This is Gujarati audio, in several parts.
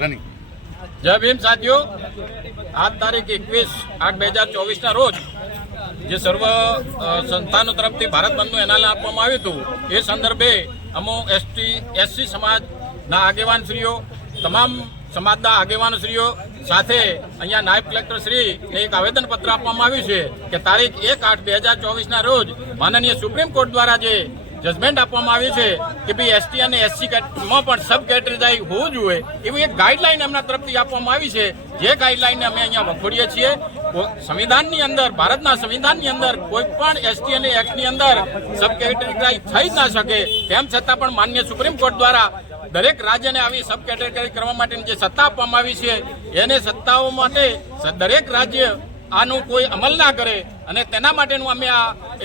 રનિંગ જય ભીમ સાથીઓ, આજ તારીખ 21/8/2024 રોજ જે સર્વ સંસ્થાનો તરફથી ભારત બંધનું એનાયન આપવામાં આવ્યું હતું, એ સંદર્ભે અમો એસસી સમાજના આગેવાનશ્રીઓ, તમામ સમાજના આગેવાનશ્રીઓ સાથે અહીંયા નાયબ કલેક્ટર શ્રીને એક આવેદનપત્ર આપવામાં આવ્યું છે કે તારીખ 1/8/2024 રોજ માનનીય સુપ્રીમ કોર્ટ દ્વારા જે જજમેન્ટ આપવામાં આવ્યું છે કે ભાઈ એસટી અને એસસી માં પણ સબ કેટેગરી હોવું જોઈએ, એવી એક ગાઈડલાઈન એમના તરફથી આપવામાં આવી છે. જે ગાઈડલાઈનને અમે અહીંયા વખોડીએ છીએ. સંવિધાનની અંદર, ભારતના સંવિધાનની અંદર કોઈ પણ એસટી અને એક્સની અંદર સબ કેટેગરી થઈ જ ના શકે. તેમ છતાં પણ માન્ય સુપ્રીમ કોર્ટ દ્વારા દરેક રાજ્યને આવી સબ કેટેગરી કરવા માટેની જે સત્તા આપવામાં આવી છે, એને સત્તાઓ માટે દરેક રાજ્ય આનું કોઈ અમલ ના કરે અને તેના માટેનું અમે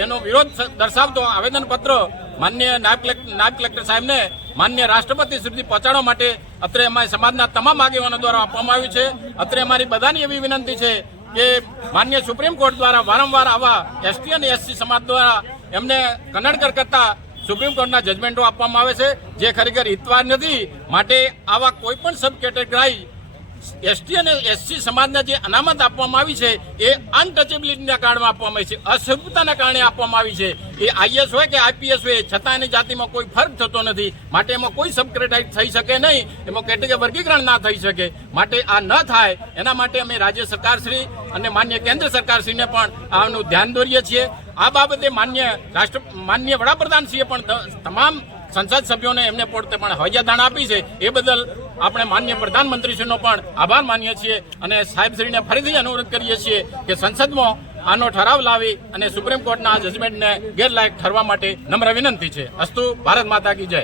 એનો વિરોધ દર્શાવતો આવેદનપત્ર માન્ય નાયબ કલેક્ટર સાહેબને માન્ય રાષ્ટ્રપતિ સુધી પહોંચાડવા માટે અત્રે અમારી સમાજના તમામ આગેવાનો દ્વારા આપવામાં આવ્યું છે. અત્રે અમારી બધાની એવી વિનંતી છે કે માન્ય સુપ્રીમ કોર્ટ દ્વારા વારંવાર આવા એસટી અને એસસી સમાજ દ્વારા એમને કન્નડગર કરતા સુપ્રીમ કોર્ટના જજમેન્ટો આપવામાં આવે છે, જે ખરેખર હિતવાર નથી. માટે આવા કોઈ પણ સબ કેટેગરી એસટી અને એસસી સમાજને જે અનામત આપવામાં આવી છે એ અનટચેબિલિટીના કારણે આપવામાં આવી છે, અસભ્યતાના કારણે આપવામાં આવી છે. એ આઈએસ હોય કે આઈપીએસ હોય, છતાં એની જાતિમાં કોઈ ફરક થતો નથી. માટે એમાં કોઈ સબ કેટેગરી થઈ શકે નહીં, એમાં કેટેગરી વર્ગીકરણ ના થઈ શકે. માટે આ ન થાય એના માટે અમે રાજ્ય સરકારશ્રી અને માન્ય કેન્દ્ર સરકારશ્રીને પણ આનું ધ્યાન દોરીએ છીએ. આ બાબતે માન્ય વડાપ્રધાનશ્રીએ પણ તમામ સંસદ સભ્યોને એમને પોતે પણ હવાઈજાદાણ આપી છે. એ બદલ આપણે માન્ય પ્રધાનમંત્રીશ્રીનો પણ આભાર માનીએ છીએ અને સાહેબશ્રીને ફરીથી અનુરોધ કરીએ છીએ કે સંસદમાં આનો ઠરાવ લાવી અને સુપ્રીમ કોર્ટના જજમેન્ટને ગેરલાયક ઠરવા માટે નમ્ર વિનંતી છે. અસ્તુ. ભારત માતા કી જય.